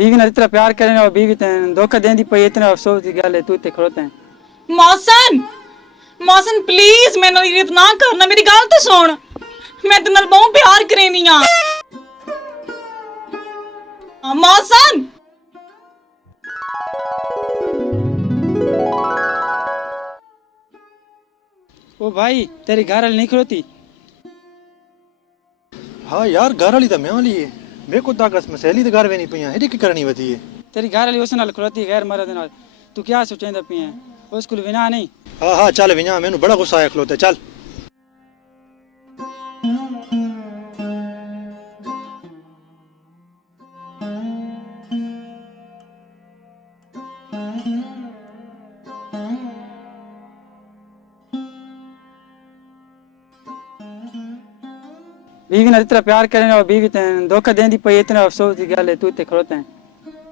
बीवी ने इतना प्यार करे और बीवी तेन धोखा देंदी पई इतना अफसोस की गल है तू इतने खड़ोते हैं। मौसन मौसन प्लीज मैनू इरिट ना करना, मेरी गल तो सुन। मैं तेरे नाल बहुत प्यार करेनी आ मौसन। ओ भाई तेरी घर वाली नहीं खड़ोती? हाँ यार घर वाली तो मैं वाली है, मेरे को ताकत मसैली तो घर वे नहीं पियाँ हेडी की करनी वती है। तेरी घर वाली उस नाल खड़ोती गैर मर्द नाल, तू क्या सोचेंदा पई है? उस कुल विना नहीं। हाँ हाँ चल विना, मैनू बड़ा गुस्सा आया खलोते चल। बीवी ने इतना प्यार करे और बीवी तेन धोखा देंदी पई इतना अफसोस की गल है तू इतने खड़ोते हैं।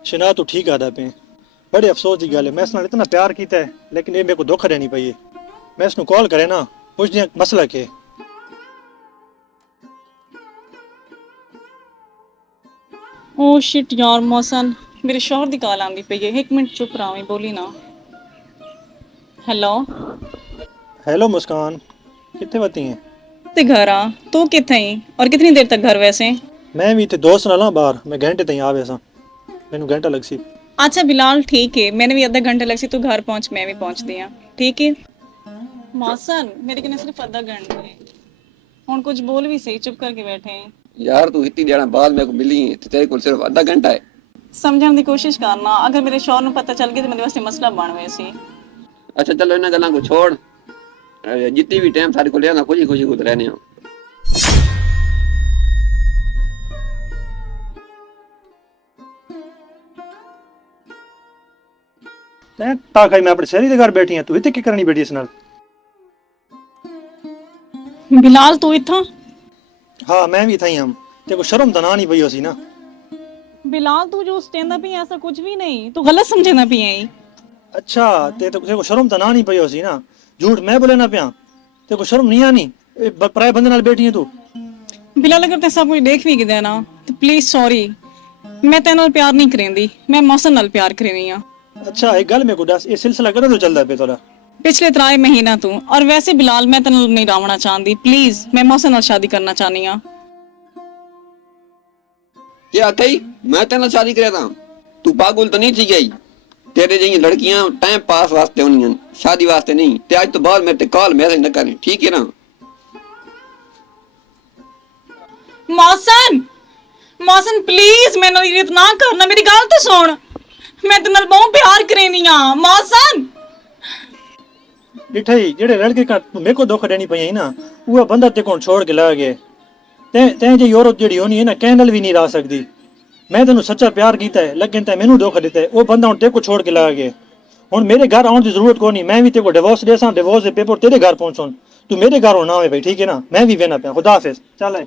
शना तू ठीक आदा पे, बड़े अफसोस की गल है, मैं इस नाल इतना प्यार किया है लेकिन ये मेरे को धोखा देनी पई है। मैं इसनू कॉल करे ना पुछ दियां मसला के। ओ शिट यार मौसन, मेरे शौहर दी कॉल आंदी पई है, एक मिनट चुप रहो, बोली ना। हेलो हेलो मुस्कान, कितने वती हैं? ते घर आ, तू किथे ही और कितनी देर तक घर? वैसे मैं भी ते दोस्त नाल हां बाहर, मैं घंटे तई आवे सा, मैनू घंटा लग सी। अच्छा बिलाल ठीक है, मैंने भी आधा घंटा लग सी, तू घर पहुंच, मैं भी पहुंच दिया, ठीक है। मौसन मेरे कने सिर्फ आधा घंटा है, हुन कुछ बोल भी सही, चुप करके बैठे हैं। यार तू इतनी देर बाद मेरे को मिली है ते तेरे को सिर्फ आधा घंटा है। समझण दी कोशिश करना, अगर मेरे शौहर नूं पता चल गया तो मेरे वास्ते मसला बन वैसी। अच्छा चलो इन्हां गल्लां को छोड़, जितनी भी टाइम सारे को लेना खुशी खुशी को रहने हो। तैं ताकि मैं अपने सहेली के घर बैठी हैं, तू इत्थे की करनी बैठी इस नाल? बिलाल तू इत्थां? हाँ मैं भी इत्थे ही हूं, ते को शर्म तो ना नहीं पई होसी ना? बिलाल तू जो स्टैंड अप ही ऐसा कुछ भी नहीं, तू गलत समझना पी है। अच्छा ते को शर्म तो ना नहीं पई होसी ना? झूठ मैं बोले ना पिया, ते को शर्म नहीं आनी? पराए बंदे नाल बैठी है तू? बिलाल अगर ते सब कुछ देख भी गया ना तो प्लीज सॉरी, मैं तेरे नाल प्यार नहीं करेंदी, मैं मौसन नाल प्यार करेनी आ। अच्छा एक गल मेरे को दस, ये सिलसिला कदों तो चलदा पे तोरा? पिछले 3 महीना तू, और वैसे बिलाल मैं तेरे नाल नहीं रावना चाहती, प्लीज मैं मौसन नाल शादी करना चाहनी आ। क्या कही मैं तेरे नाल शादी करे था? तू पागल तो नहीं थी गई? तेरे जैसी लड़कियां टाइम पास वास्ते होनी हैं, शादी वास्ते नहीं। ते आज तो बाद मेरे ते कॉल मैसेज न करें, ठीक है ना? मौसन मौसन प्लीज मैनू इरिट ना करना, मेरी गल तो सुन। मैं तेरे नाल बहुत प्यार करेनी आ मौसन। डिठाई जेड़े लड़के का मेरे को धोखा देनी पई है ना, वो बंदा ते को छोड़ के ला गए। ते जे औरत जेड़ी होनी है ना कैंडल भी नहीं ला सकदी। मैं तेनू सच्चा प्यार कीता है लेकिन ते मैनू धोखा दिता है, वो बंदा हुण ते को छोड़ के ला गए। हुण मेरे घर आने की जरूरत कोनी, मैं भी ते को डिवोर्स देसा, डिवोर्स दे पेपर तेरे घर पहुंचन, तू मेरे घर ना आवे भाई, ठीक है ना? मैं भी वेना पे, खुदा हाफिज, चल।